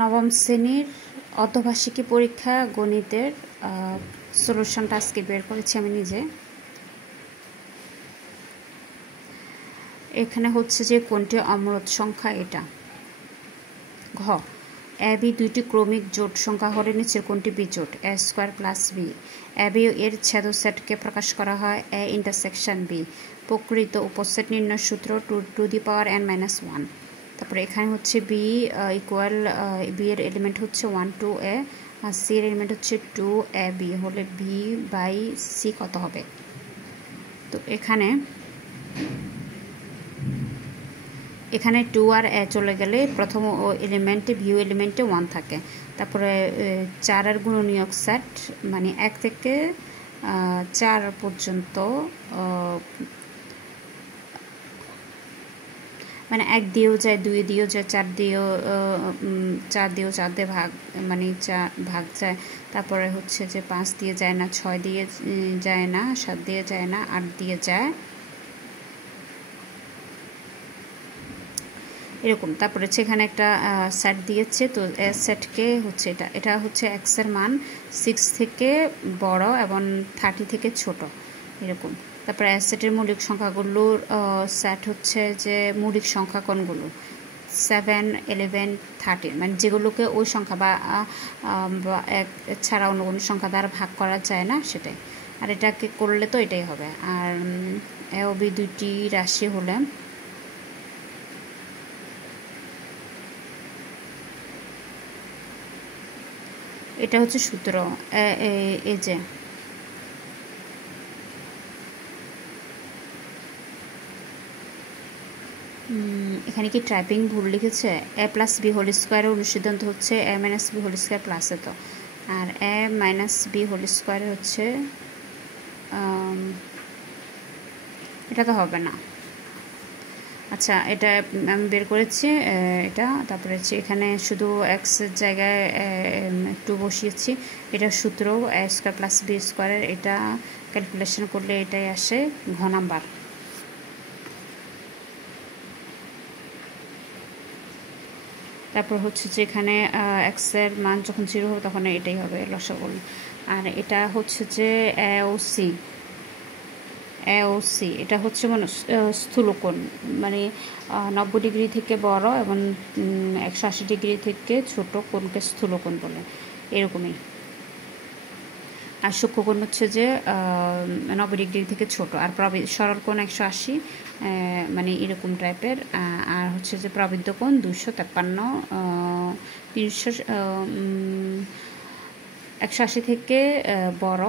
নবম শ্রেণীর অর্ধবার্ষিকী পরীক্ষা গণিতের সলিউশনটা আজকে বের করেছি আমি নিজে। এখানে হচ্ছে যে কোনটি অমূলত সংখ্যা, এটা ঘ। এ বি দুইটি ক্রমিক জোট সংখ্যা হলে নিচের কোনটি বিজোট? এ square plus B. A B এর ছেদ সেটকে প্রকাশ করা হয় এ ইন্টারসেকশন বি। প্রকৃত উপসেট নির্ণয় সূত্র টু দি পাওয়ার n - 1। তারপরে এখানে হচ্ছে বি ইকুয়াল বি এর এলিমেন্ট হচ্ছে 1 2 এ আর সি এর এলিমেন্ট হচ্ছে 2 এ বি হলে বি বাই সি কত হবে? তো এখানে 2 আর এ চলে গেলে প্রথম এলিমেন্টে ভিউ এলিমেন্টে 1 থাকে। তারপরে 4 এর গুণনীয়ক সেট মানে 1 থেকে 4 পর্যন্ত, মানে 1 দিয়েও যায়, 2 দিয়েও যায়, 4 দিয়েও 4 দিয়ে ভাগ, মানে 4 ভাগ যায়। তারপরে হচ্ছে যে 5 দিয়ে যায় না, 6 দিয়ে যায় না, 7 দিয়ে যায় না, 8 দিয়ে যায়, এরকম। তারপরে সেখানে একটা সেট দিয়েছে, তো সেটকে হচ্ছে এটা হচ্ছে এক্স এর মান 6 থেকে বড় এবং 30 থেকে ছোট, এরকম। তারপরে সেটের মৌলিক সংখ্যাগুলোর সেট হচ্ছে যে মৌলিক সংখ্যা কোনগুলো? 7 11 13, মানে যেগুলোকে ওই সংখ্যা বা এক ছাড়া অন্য কোনো সংখ্যা দ্বারা ভাগ করা যায় না, সেটাই। আর এটাকে করলে তো এটাই হবে। আর এ ও বি দুইটি রাশি হলে এটা হচ্ছে সূত্র। এই যে এখানে কি টাইপিং ভুল লিখেছে? এ প্লাস বি হোল স্কোয়ারের অনুসিদ্ধান্ত হচ্ছে এ মাইনাস বি হোল স্কোয়ার প্লাসে, তো আর এ মাইনাস বি হোল স্কোয়ারে হচ্ছে এটা তো হবে না। আচ্ছা, এটা আমি বের করেছি এটা। তারপরে হচ্ছে এখানে শুধু এক্সের জায়গায় 2 বসিয়েছি। এটা সূত্র এ স্কোয়ার প্লাস বি স্কোয়ারের, এটা ক্যালকুলেশন করলে এটাই আসে ঘ নাম্বার। তারপর হচ্ছে যে এখানে এক্সের মান যখন 0 হবে তখন এটাই হবে লসাগু। আর এটা হচ্ছে যে এ ও সি এটা হচ্ছে মানে স্থূলকোণ, মানে 90 ডিগ্রি থেকে বড় এবং 180 ডিগ্রি থেকে ছোট কোণকে স্থূলকোণ বলে, এরকমই। আর সূক্ষ্মকোণ হচ্ছে যে 90 ডিগ্রি থেকে ছোট, আর সরল কোণ 180, মানে এরকম টাইপের। আর হচ্ছে যে প্রবৃদ্ধ কোণ 253, 180 থেকে বড়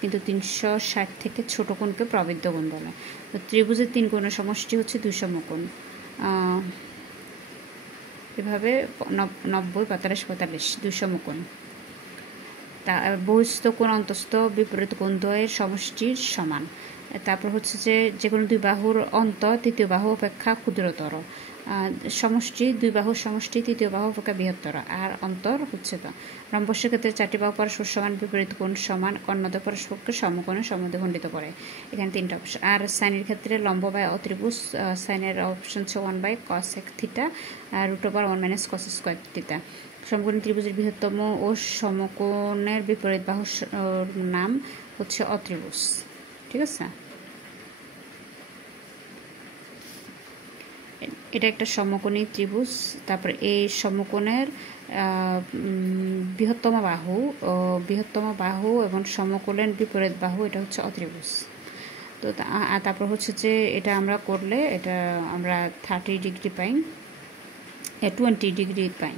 কিন্তু 360 থেকে ছোট কোণকে প্রবৃদ্ধ কোণ বলে। তো ত্রিভুজের 3 কোণের সমষ্টি হচ্ছে 2 সমকোণ। এভাবে 90 45 45 2 সমকোণ। তা বহিস্থ কোণ অন্তস্থ বিপরীত কোণ দ্বয়ের সমষ্টির সমান। তারপর হচ্ছে যে কোনো দুই বাহুর অন্তর তৃতীয় বাহু অপেক্ষা ক্ষুদ্রতর। সমষ্টি দুই বাহুর সমষ্টি তৃতীয় বাহু অপেক্ষা বৃহত্তর। আর অন্তর হচ্ছে তো রম্বসের ক্ষেত্রে 4টি বাহু পরস্পর সমান, বিপরীত কোণ সমান, কর্ণদ্বয় পরস্পরকে সমকোণে সমদ্বিখণ্ডিত করে। এখানে 3টা অপশন। আর সাইনের ক্ষেত্রে লম্ব বাই অত্রিভুজ, সাইনের অপশন হচ্ছে 1/cos θ √1 - cos স্কয়ার θ। সমকোণী ত্রিভুজের বৃহত্তম ও সমকোণের বিপরীত বাহুর নাম হচ্ছে অত্রিভুজ, ঠিক আছে? এটা একটা সমকোণী ত্রিভুজ। তারপরে এই সমকোণের বৃহত্তম বাহু এবং সমকোণের বিপরীত বাহু, এটা হচ্ছে অত্রিভুজ। তো তারপর হচ্ছে যে এটা আমরা করলে এটা আমরা 30 ডিগ্রি পাই, 20 ডিগ্রি পাই।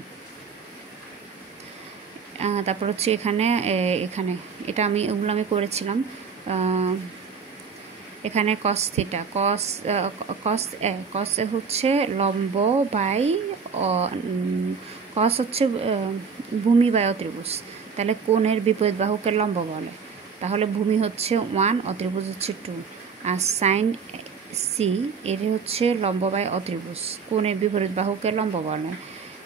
তারপর হচ্ছে এখানে এটা ওগুলো আমি করেছিলাম। এখানে cos θ, cos এ হচ্ছে লম্ব বাই cos হচ্ছে ভূমি বাই অত্রিভুজ, তাহলে কোণের বিপরীত বাহুকে লম্ব বলে, তাহলে ভূমি হচ্ছে 1, অত্রিভুজ হচ্ছে 2। আর সাইন সি এর হচ্ছে লম্ব বাই অত্রিভুজ, কোণের বিপরীত বাহুকে লম্ব বলে,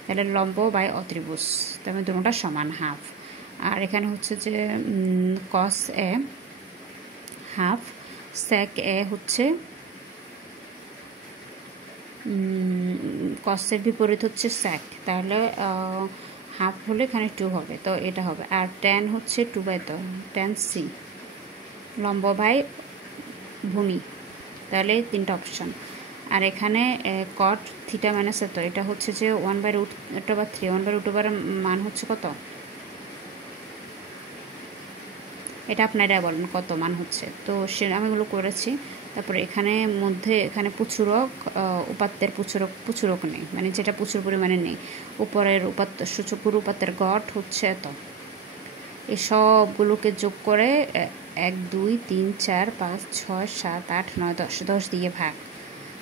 তাহলে লম্ব বাই অত্রিভুজ, তাহলে দুটোটা সমান হাফ। আর এখানে হচ্ছে যে cos এ হাফ, sec এ হচ্ছে কসের বিপরীত হচ্ছে স্যাক, তাহলে হাফ হলে এখানে 2 হবে, তো এটা হবে। আর ট্যান হচ্ছে 2/10, ট্যান সি লম্ব বাই ভূমি, তাহলে 3টা অপশান। আর এখানে কট থিটা মাইনাস এত, এটা হচ্ছে যে 1/√3, 1/√3 মান হচ্ছে কত, এটা আপনারা বলেন কত মান হচ্ছে। তো সে আমি এগুলো করেছি। তারপরে এখানে মধ্যে এখানে প্রচুরক, উপাত্তের প্রচুরক নেই, মানে যেটা প্রচুর পরিমাণে নেই। উপরের উপাত্ত সূচকের উপাত্তের গড় হচ্ছে এত। এই সবগুলোকে যোগ করে 1 2 3 4 5 6 7 8 9 10 10 দিয়ে ভাগ।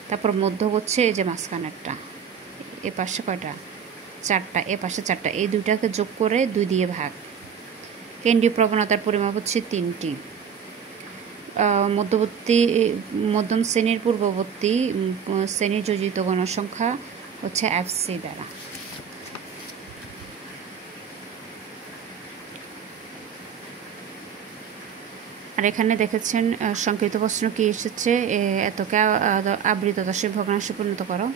তারপর মধ্য হচ্ছে এই যে মাঝখানেরটা, এ পাশে কয়টা, 4টা, এ পাশে 4টা, এই দুইটাকে যোগ করে 2 দিয়ে ভাগ। কেন্দ্রীয় প্রবণতার পরিমাপ হচ্ছে 3টি। মধ্যম শ্রেণীর পূর্ববর্তী শ্রেণীর যোজিত গণসংখ্যা হচ্ছে FC দ্বারা। আর এখানে দেখেছেন সংক্ষিপ্ত প্রশ্ন কি এসেছে, এতকে আবৃত দশমিক ভগ্নাংশে পরিণত করো।